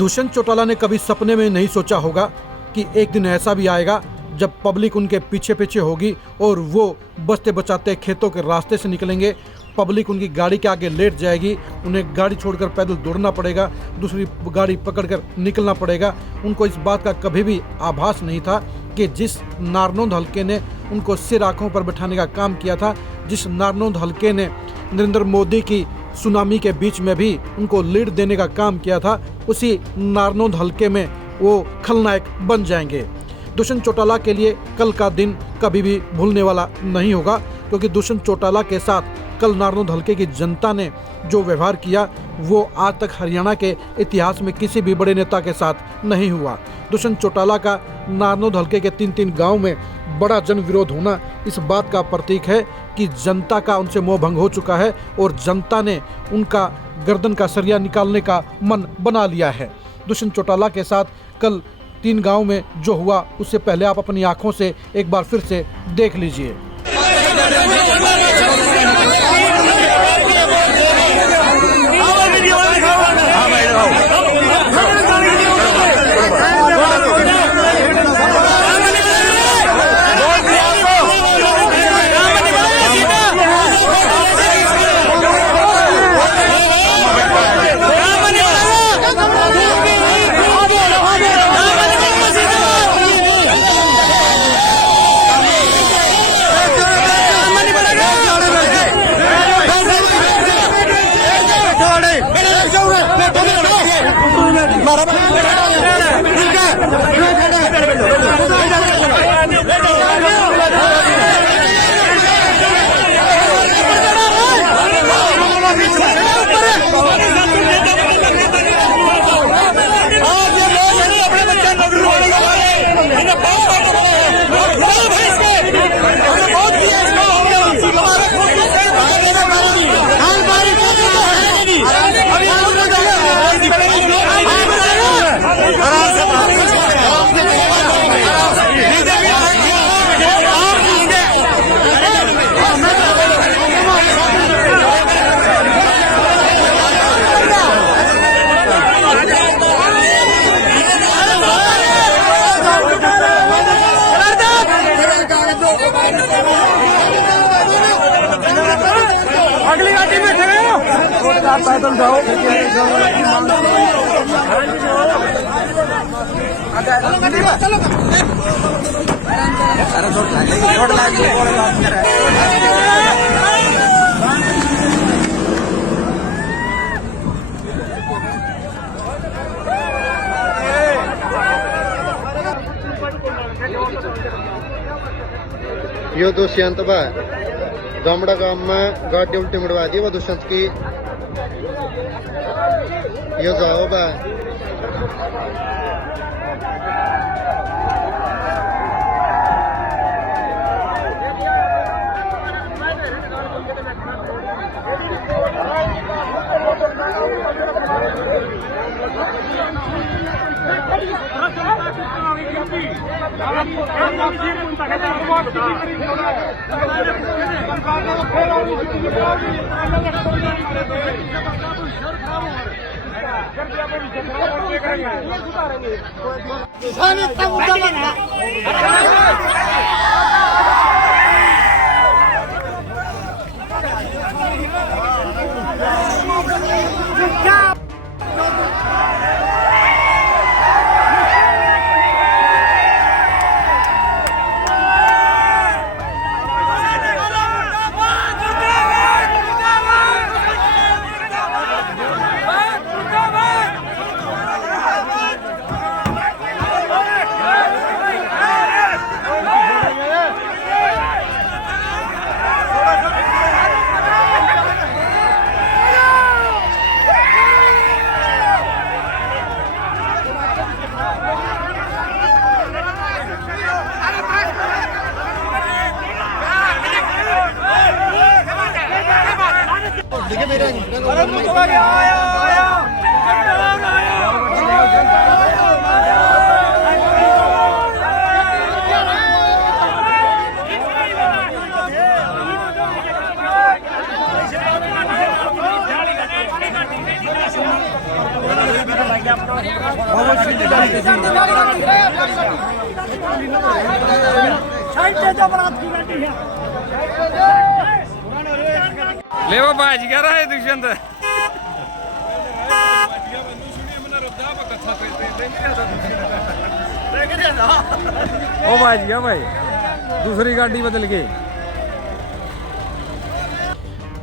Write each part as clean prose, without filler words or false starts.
दुष्यंत चौटाला ने कभी सपने में नहीं सोचा होगा कि एक दिन ऐसा भी आएगा जब पब्लिक उनके पीछे पीछे होगी और वो बचते बचाते खेतों के रास्ते से निकलेंगे। पब्लिक उनकी गाड़ी के आगे लेट जाएगी, उन्हें गाड़ी छोड़कर पैदल दौड़ना पड़ेगा, दूसरी गाड़ी पकड़कर निकलना पड़ेगा। उनको इस बात का कभी भी आभास नहीं था कि जिस नारनौंद हलके ने उनको सिर आंखों पर बैठाने का काम किया था, जिस नारनौंद हलके ने नरेंद्र मोदी की सुनामी के बीच में भी उनको लीड देने का काम किया था, उसी नारनौंद हलके में वो खलनायक बन जाएंगे। दुष्यंत चौटाला के लिए कल का दिन कभी भी भूलने वाला नहीं होगा, क्योंकि दुष्यंत चौटाला के साथ कल नारनौंद हलके की जनता ने जो व्यवहार किया वो आज तक हरियाणा के इतिहास में किसी भी बड़े नेता के साथ नहीं हुआ। दुष्यंत चौटाला का नारनौंद हलके के 3 गांव में बड़ा जन विरोध होना इस बात का प्रतीक है कि जनता का उनसे मोह भंग हो चुका है और जनता ने उनका गर्दन का सरिया निकालने का मन बना लिया है। दुष्यंत चौटाला के साथ कल 3 गांव में जो हुआ उससे पहले आप अपनी आंखों से एक बार फिर से देख लीजिए। अगली गाड़ी में आप पैदल जाओ। यो दुष्यंत बा गामड़ा गांव में गाड़ी उल्टी मुड़वा दी वो दुष्यंत की। यो जाओ बा ले वो भाज गया रहा है दुष्यंत वो भाज गया भाई, दूसरी गाड़ी बदल गई।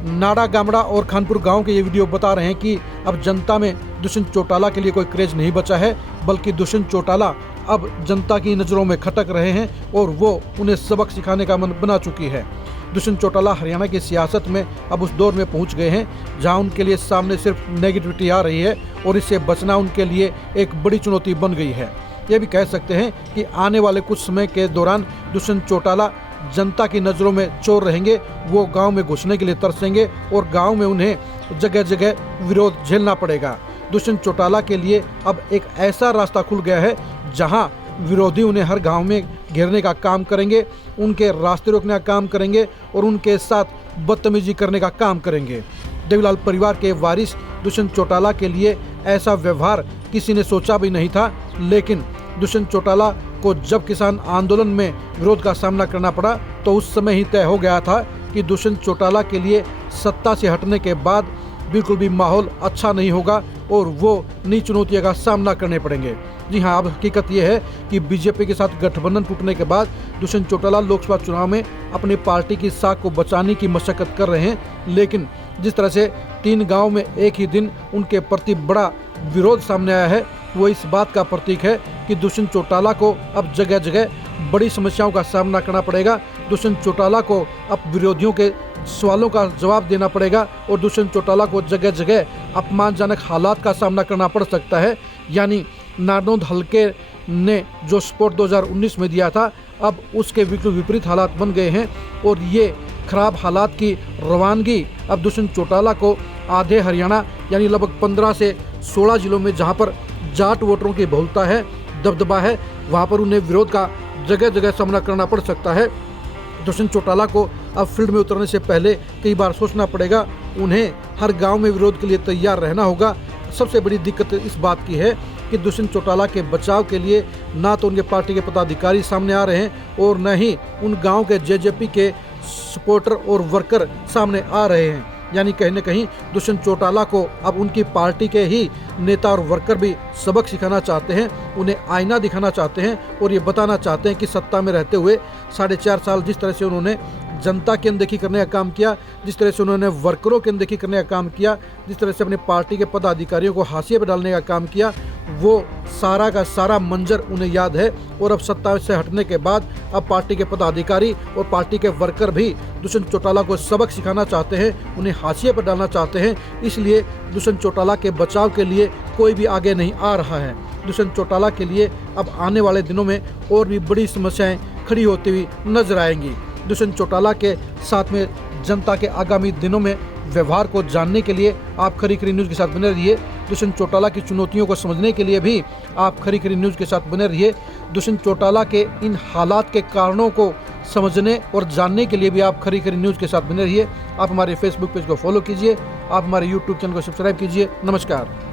नाड़ा गामड़ा और खानपुर गांव के ये वीडियो बता रहे हैं कि अब जनता में दुष्यंत चौटाला के लिए कोई क्रेज नहीं बचा है, बल्कि दुष्यंत चौटाला अब जनता की नज़रों में खटक रहे हैं और वो उन्हें सबक सिखाने का मन बना चुकी है। दुष्यंत चौटाला हरियाणा की सियासत में अब उस दौर में पहुंच गए हैं जहां उनके लिए सामने सिर्फ नेगेटिविटी आ रही है और इससे बचना उनके लिए एक बड़ी चुनौती बन गई है। ये भी कह सकते हैं कि आने वाले कुछ समय के दौरान दुष्यंत चौटाला जनता की नज़रों में चोर रहेंगे। वो गांव में घुसने के लिए तरसेंगे और गांव में उन्हें जगह जगह विरोध झेलना पड़ेगा। दुष्यंत चौटाला के लिए अब एक ऐसा रास्ता खुल गया है जहां विरोधी उन्हें हर गांव में घेरने का काम करेंगे, उनके रास्ते रोकने का काम करेंगे और उनके साथ बदतमीजी करने का काम करेंगे। देवीलाल परिवार के वारिस दुष्यंत चौटाला के लिए ऐसा व्यवहार किसी ने सोचा भी नहीं था, लेकिन दुष्यंत चौटाला को जब किसान आंदोलन में विरोध का सामना करना पड़ा तो उस समय ही तय हो गया था कि दुष्यंत चौटाला के लिए सत्ता से हटने के बाद बिल्कुल भी माहौल अच्छा नहीं होगा और वो नई चुनौतियों का सामना करने पड़ेंगे। जी हाँ, अब हकीकत यह है कि बीजेपी के साथ गठबंधन टूटने के बाद दुष्यंत चौटाला लोकसभा चुनाव में अपनी पार्टी की साख को बचाने की मशक्कत कर रहे हैं, लेकिन जिस तरह से 3 गांव में एक ही दिन उनके प्रति बड़ा विरोध सामने आया है, वो इस बात का प्रतीक है कि दुष्यंत चौटाला को अब जगह जगह बड़ी समस्याओं का सामना करना पड़ेगा। दुष्यंत चौटाला को अब विरोधियों के सवालों का जवाब देना पड़ेगा और दुष्यंत चौटाला को जगह जगह अपमानजनक हालात का सामना करना पड़ सकता है। यानी नारनौंद हलके ने जो सपोर्ट 2019 में दिया था, अब उसके बिल्कुल विपरीत हालात बन गए हैं और ये खराब हालात की रवानगी अब दुष्यंत चौटाला को आधे हरियाणा यानी लगभग 15 से 16 जिलों में जहां पर जाट वोटरों की बहुलता है, दबदबा है, वहां पर उन्हें विरोध का जगह जगह सामना करना पड़ सकता है। दुष्यंत चौटाला को अब फील्ड में उतरने से पहले कई बार सोचना पड़ेगा, उन्हें हर गांव में विरोध के लिए तैयार रहना होगा। सबसे बड़ी दिक्कत इस बात की है कि दुष्यंत चौटाला के बचाव के लिए ना तो उनके पार्टी के पदाधिकारी सामने आ रहे हैं और न ही उन गांव के जेजेपी के सपोर्टर और वर्कर सामने आ रहे हैं। यानी कहीं न कहीं दुष्यंत चौटाला को अब उनकी पार्टी के ही नेता और वर्कर भी सबक सिखाना चाहते हैं, उन्हें आईना दिखाना चाहते हैं और ये बताना चाहते हैं कि सत्ता में रहते हुए 4.5 साल जिस तरह से उन्होंने जनता की अनदेखी करने का काम किया, जिस तरह से उन्होंने वर्करों की अनदेखी करने का काम किया, जिस तरह से अपने पार्टी के पदाधिकारियों को हाशिए पर डालने का काम किया, वो सारा का सारा मंजर उन्हें याद है। और अब सत्ता से हटने के बाद अब पार्टी के पदाधिकारी और पार्टी के वर्कर भी दुष्यंत चौटाला को सबक सिखाना चाहते हैं, उन्हें हाशिए पर डालना चाहते हैं। इसलिए दुष्यंत चौटाला के बचाव के लिए कोई भी आगे नहीं आ रहा है। दुष्यंत चौटाला के लिए अब आने वाले दिनों में और भी बड़ी समस्याएं खड़ी होती हुई नजर आएंगी। दुष्यंत चौटाला के साथ में जनता के आगामी दिनों में व्यवहार को जानने के लिए आप खरी खरी न्यूज़ के साथ बने रहिए। दुष्यंत चौटाला की चुनौतियों को समझने के लिए भी आप खरी खरी न्यूज़ के साथ बने रहिए। दुष्यंत चौटाला के इन हालात के कारणों को समझने और जानने के लिए भी आप खरी खरी न्यूज़ के साथ बने रहिए। आप हमारे फेसबुक पेज को फॉलो कीजिए, आप हमारे यूट्यूब चैनल को सब्सक्राइब कीजिए। नमस्कार।